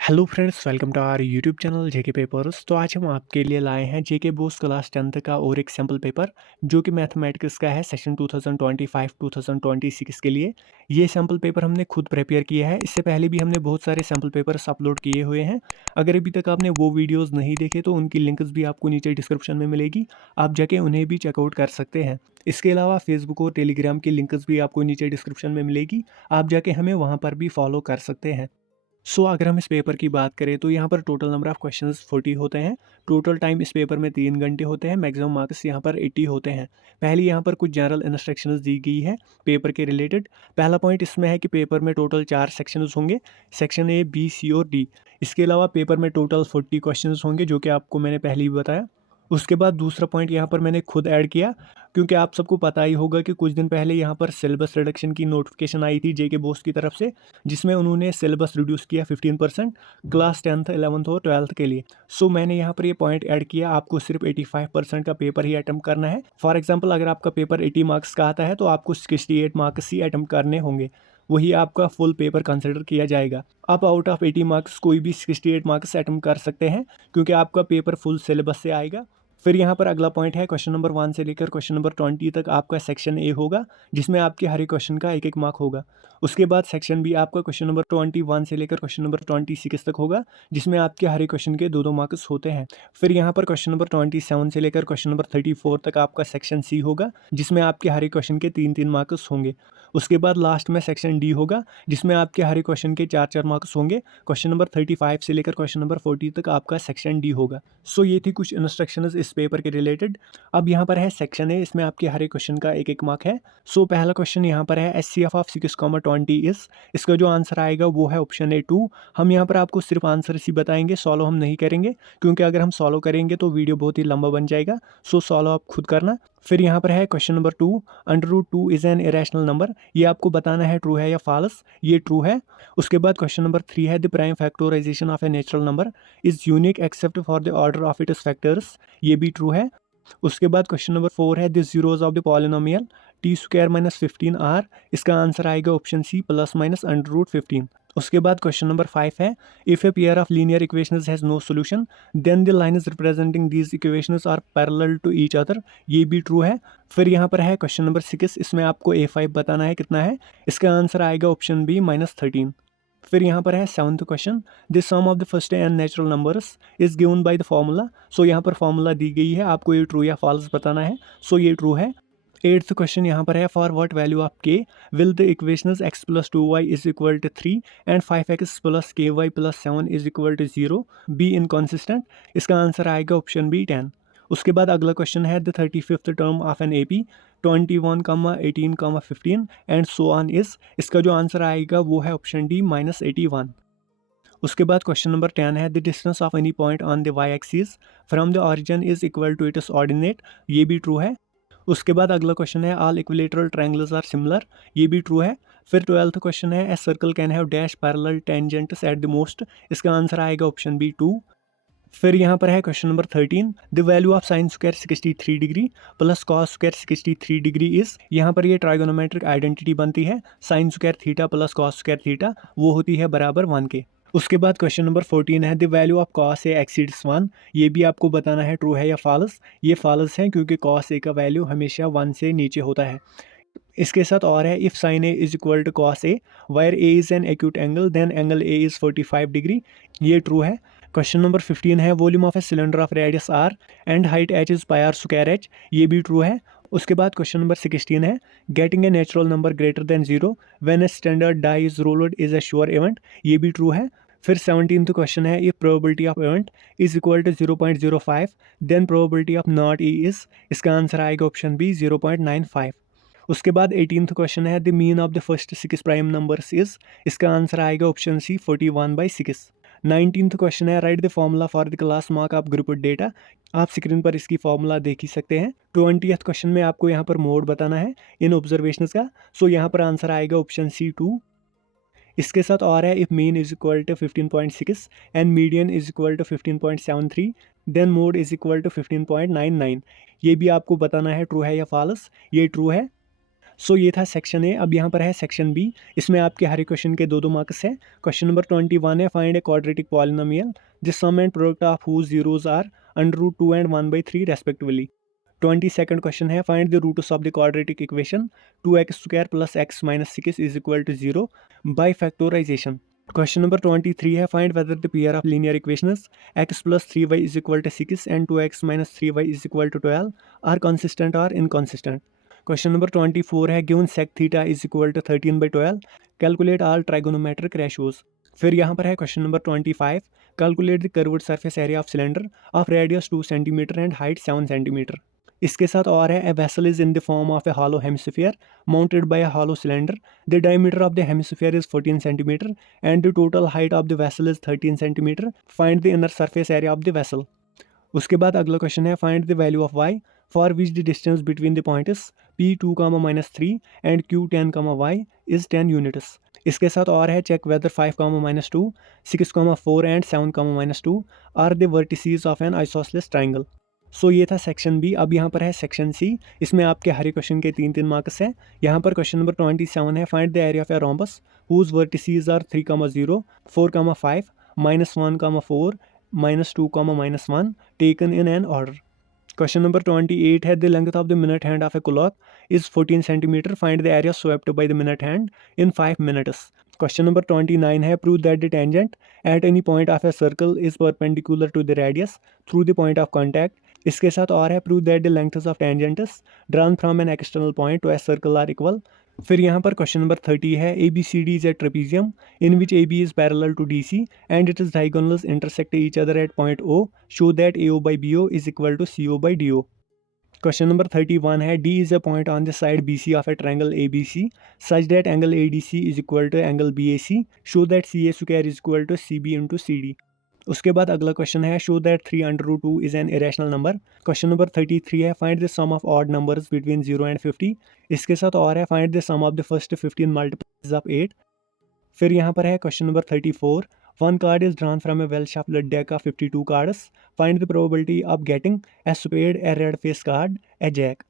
Hello friends, welcome to our YouTube channel JK papers. तो आज हम आपके लिए लाए हैं जेके बोस क्लास 10th का और एक सैम्पल पेपर जो कि मैथमेटिक्स का है सेशन 2025-2026 के लिए। ये सैम्पल पेपर हमने खुद प्रिपेयर किया है। इससे पहले भी हमने बहुत सारे सैम्पल पेपर्स अपलोड किए हुए हैं। अगर अभी तक आपने वो वीडियोज़ नहीं देखे तो उनकी लिंक्स भी आपको नीचे डिस्क्रिप्शन में मिलेगी, आप जाके उन्हें भी चेकआउट कर सकते हैं। इसके अलावा फेसबुक और टेलीग्राम की लिंक्स भी आपको नीचे डिस्क्रिप्शन में मिलेगी, आप जाके हमें वहाँ पर भी फॉलो कर सकते हैं। अगर हम इस पेपर की बात करें तो यहाँ पर टोटल नंबर ऑफ क्वेश्चंस 40 होते हैं। टोटल टाइम इस पेपर में 3 घंटे होते हैं। मैक्सिमम मार्क्स यहाँ पर 80 होते हैं। पहले यहाँ पर कुछ जनरल इंस्ट्रक्शंस दी गई है पेपर के रिलेटेड। पहला पॉइंट इसमें है कि पेपर में टोटल 4 सेक्शंस होंगे, सेक्शन ए, बी, सी और डी। इसके अलावा पेपर में टोटल 40 क्वेश्चंस होंगे जो कि आपको मैंने पहले ही बताया। उसके बाद दूसरा पॉइंट यहाँ पर मैंने खुद ऐड किया, क्योंकि आप सबको पता ही होगा कि कुछ दिन पहले यहाँ पर सिलेबस रिडक्शन की नोटिफिकेशन आई थी जेके बोस की तरफ से, जिसमें उन्होंने सिलेबस रिड्यूस किया 15% क्लास 10th 11th और 12th के लिए। मैंने यहाँ पर ये पॉइंट ऐड किया, आपको सिर्फ 85% का पेपर ही अटेम्प्ट करना है। फॉर एग्जाम्पल अगर आपका पेपर 80 मार्क्स का आता है तो आपको 68 मार्क्स ही अटेम्प्ट करने होंगे, वही आपका फुल पेपर कंसिडर किया जाएगा। आप आउट ऑफ 80 मार्क्स कोई भी 68 मार्क्स अटेम्प्ट कर सकते हैं, क्योंकि आपका पेपर फुल सिलेबस से आएगा। फिर यहाँ पर अगला पॉइंट है, क्वेश्चन नंबर 1 से लेकर क्वेश्चन नंबर 20 तक आपका सेक्शन ए होगा, जिसमें आपके हर एक क्वेश्चन का एक एक मार्क होगा। उसके बाद सेक्शन बी आपका क्वेश्चन नंबर 21 से लेकर क्वेश्चन नंबर 26 तक होगा, जिसमें आपके हर एक क्वेश्चन के 2-2 मार्क्स होते हैं। फिर यहाँ पर क्वेश्चन नंबर 27 से लेकर क्वेश्चन नंबर 34 तक आपका सेक्शन सी होगा, जिसमें आपके हर एक क्वेश्चन के 3-3 मार्क्स होंगे। उसके बाद लास्ट में सेक्शन डी होगा, जिसमें आपके हर एक क्वेश्चन के 4-4 मार्क्स होंगे। क्वेश्चन नंबर 35 से लेकर क्वेश्चन नंबर 40 तक आपका सेक्शन डी होगा। ये थी कुछ इंस्ट्रक्शंस इस पेपर के रिलेटेड। अब यहाँ पर है सेक्शन ए, इसमें आपके हर एक क्वेश्चन का एक एक मार्क है। पहला क्वेश्चन यहाँ पर है एचसीएफ ऑफ 6,20 इज। इसका जो आंसर आएगा वो है ऑप्शन ए 2। हम यहाँ पर आपको सिर्फ आंसर ही बताएंगे, सॉल्व हम नहीं करेंगे, क्योंकि अगर हम सॉल्व करेंगे तो वीडियो बहुत ही लंबा बन जाएगा। सॉल्व आप खुद करना। फिर यहाँ पर है question number 2, √2 is an irrational number. ये आपको बताना है ट्रू है या फॉल्स। ये ट्रू है। उसके बाद क्वेश्चन नंबर 3 है, the prime factorisation of a natural number is unique except for the order of its factors. ये भी ट्रू है। उसके बाद क्वेश्चन नंबर 4 है, the zeros of the polynomial t² - 15r। इसका आंसर आएगा ऑप्शन सी ±√15। उसके बाद क्वेश्चन नंबर 5 है, if a pair of linear equations has no solution then the lines representing these equations are parallel to each other. ये भी true है। फिर यहाँ पर है क्वेश्चन नंबर 6, इसमें आपको A5 बताना है कितना है। इसका आंसर आएगा ऑप्शन बी -13। फिर यहाँ पर है 7th question, the sum of the first n natural numbers is given by the formula. यहाँ पर फॉर्मूला दी गई है, आपको ये ट्रू या फॉल्स बताना है। ये ट्रू है। 8th क्वेश्चन यहाँ पर है, for what value of k will the equations x + 2y = 3 and 5x + ky + 7 = 0 be inconsistent. इसका आंसर आएगा ऑप्शन बी 10। उसके बाद अगला क्वेश्चन है, the 35th term of an AP 21, 18, 15 and so on is. इसका जो आंसर आएगा वो है ऑप्शन डी -81। उसके बाद क्वेश्चन नंबर 10 है, the distance of any point on the y axis from the origin is equal to its ordinate. ये भी ट्रू है। उसके बाद अगला क्वेश्चन है, all equilateral triangles are similar. ये भी ट्रू है। फिर 12th क्वेश्चन है, a circle can have dash parallel tangents at the most. इसका आंसर आएगा ऑप्शन बी 2। फिर यहाँ पर है question number 13, the value of sine square 63 degree plus cos square 63 degree is. यहाँ पर ये ट्राइगोनोमेट्रिक आइडेंटिटी बनती है, sine square theta plus cos square theta वो होती है बराबर 1 के। उसके बाद क्वेश्चन नंबर 14 है, the value of cos A exceeds 1। ये भी आपको बताना है ट्रू है या फॉल्स। ये फॉल्स है, क्योंकि कॉस ए का वैल्यू हमेशा 1 से नीचे होता है। इसके साथ और है, if sine A is equal to cos A where A is an acute angle then angle A is 45 degree. ये ट्रू है। क्वेश्चन नंबर 15 है, volume of a cylinder of radius r and height h is pi r square h. ये भी true है। उसके बाद question number 16 है, getting a natural number greater than 0 when a standard die is rolled is a sure event. ये भी true है। फिर 17th क्वेश्चन है, if probability of event is equal to 0.05 then probability of not E is. इसका answer आएगा option B 0.95। उसके बाद 18th question है, the mean of the first 6 prime numbers is. इसका आंसर आएगा ऑप्शन सी 41/6। 19th क्वेश्चन है, right the formula for the class mark of group data. आप screen पर इसकी फॉर्मूला देख ही सकते हैं। 20th क्वेश्चन में आपको यहाँ पर मोड बताना है इन ऑब्जर्वेशंस का। यहाँ पर आंसर आएगा ऑप्शन सी 2। इसके साथ और है, if mean is equal to 15.6 and median is equal to 15.73 then mode is equal to 15.99। ये भी आपको बताना है ट्रू है या फॉल्स। ये ट्रू है। सो ये था सेक्शन ए। अब यहाँ पर है सेक्शन बी। इसमें आपके हर क्वेश्चन के 2-2 मार्क्स है। क्वेश्चन नंबर 21 है, find a quadratic polynomial the sum and product of whose zeros are √2 and 1/3 respectively. 22nd question है, find the roots of the quadratic equation 2x² + x - 6 = 0 by factorization. Question number 23 है, find whether the pair of linear equations x + 3y = 6 and 2x - 3y = 12 are consistent और inconsistent. Question number 24 है, given sec theta = 13/12 calculate all trigonometric ratios. फिर यहाँ पर है question number 25, calculate the curved surface area of cylinder of radius 2 centimetre and height 7 centimetre. इसके साथ और है, a vessel is in the form of a hollow hemisphere mounted by a hollow cylinder, the diameter of the hemisphere is 14 centimetre and the total height of the vessel is 13 centimetre, find the inner surface area of the vessel. उसके बाद अगला question है, find the value of y for which the distance between the points p2, -3 and q10, y is 10 units. इसके साथ और है, check whether 5, -2, 6, 4 and 7, -2 are the vertices of an isosceles triangle. So ये था सेक्शन बी। अब यहाँ पर है सेक्शन सी। इसमें आपके हर क्वेश्चन के 3-3 मार्क्स हैं। यहाँ पर क्वेश्चन नंबर 27 है, find the area of a rhombus whose vertices are 3, 0, 4, 5, -1, 4, -2, -1 taken in an order। Question number 28 है, the length of the minute hand of a clock is 14 centimetre, find the area swept by the minute hand in 5 minutes. Question number 29 है, prove that the tangent at any point of a circle is perpendicular to the radius through the point of contact. इसके साथ और है, prove that the lengths of tangents drawn from an external point two a circle are equal. फिर यहाँ पर question number 30 है, ABCD is a trapezium in which AB is parallel to DC and it is diagonals intersect each other at point O, show that AO by BO is equal to CO by DO। Question number 31 है, D is a point on the side BC of a triangle ABC such that angle ADC is equal to angle BAC, show that CA² is equal to CB into CD। उसके बाद अगला question है, show that 3/2 is an irrational number. Question number 33 है, find the sum of odd numbers between 0 and 50। इसके साथ और है, find the sum of the first 15 multiples of 8। फिर यहाँ पर है question number 34, one card is drawn from a well shuffled deck of 52 cards, find the probability of getting a spade, a red face card, a jack.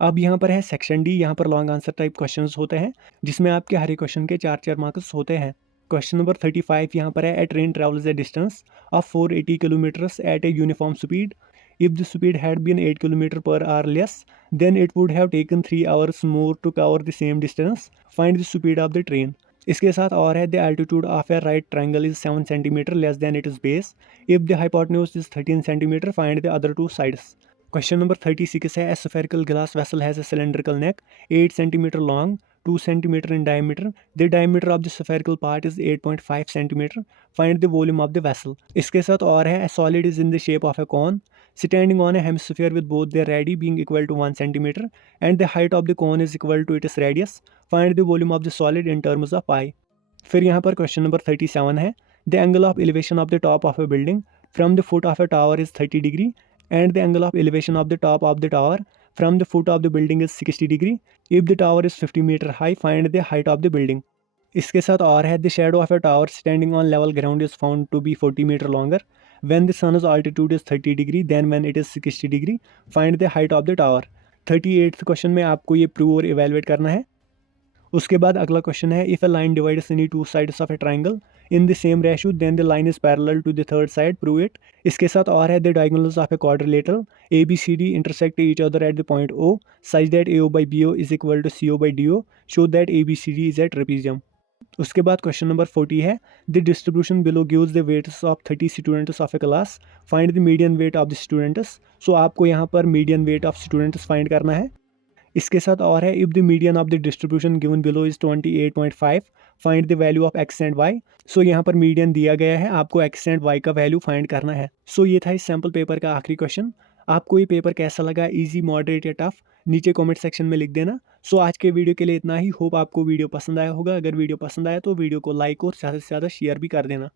अब यहाँ पर है section D. यहाँ पर लॉन्ग आंसर टाइप क्वेश्चंस होते हैं, जिसमें आपके हर एक क्वेश्चन के 4-4 मार्क्स होते हैं। क्वेश्चन नंबर 35 यहाँ पर है, a train travels a distance of 480 kilometres at a uniform speed, if the speed had been 8 kilometre per hour less than it would have taken 3 hours more to cover the same distance, find the speed of the train. इसके साथ और है, the altitude of a right triangle is 7 centimetre less than it is base, if the hypotenuse is 13 centimetre, find the other 2 sides. Question number 36 है, ए spherical glass vessel has a cylindrical neck 8 centimetre long, 2 centimetre in diameter. The diameter of the spherical part is 8.5 centimeter. Find the volume of the vessel. इसके साथ और है, a solid is in the shape of a cone standing on a hemisphere with both their radii being equal to 1 centimeter and the height of the cone is equal to its radius. Find the volume of the solid in terms of pi. फिर यहाँ पर question number 37 है, the angle of elevation of the top of a building from the foot of a tower is 30 degree and the angle of elevation of the top of the tower from the foot of the building is 60 degree. If the tower is 50 meter high, find the height of the building. इसके साथ और है, the shadow of a tower standing on level ground is found to be 40 meter longer when the sun's altitude is 30 degree than when it is 60 degree. Find the height of the tower. 38th question में आपको ये prove और evaluate करना है। उसके बाद अगला question है, if a line divides any 2 sides of a triangle in the same ratio then the line is parallel to the third side, prove it. इसके साथ और है, the diagonals of a quadrilateral ABCD intersect each other at the point O such that AO by BO is equal to CO by DO, show that ABCD is a trapezium. उसके बाद question number 40 है, the distribution below gives the weights of 30 students of a class, find the median weight of the students. So आपको यहाँ पर median weight of students find करना है। इसके साथ और है, if the median of the distribution given below is 28.5, find the value of x and y। So यहाँ पर मीडियन दिया गया है, आपको x एंड y का वैल्यू फाइंड करना है। सो ये था इस सैम्पल पेपर का आखिरी क्वेश्चन। आपको ये पेपर कैसा लगा, इजी, मॉडरेट या टफ, नीचे कमेंट सेक्शन में लिख देना। सो आज के वीडियो के लिए इतना ही। होप आपको वीडियो पसंद आया होगा। अगर वीडियो पसंद आया तो वीडियो को लाइक और ज़्यादा से ज़्यादा शेयर भी कर देना।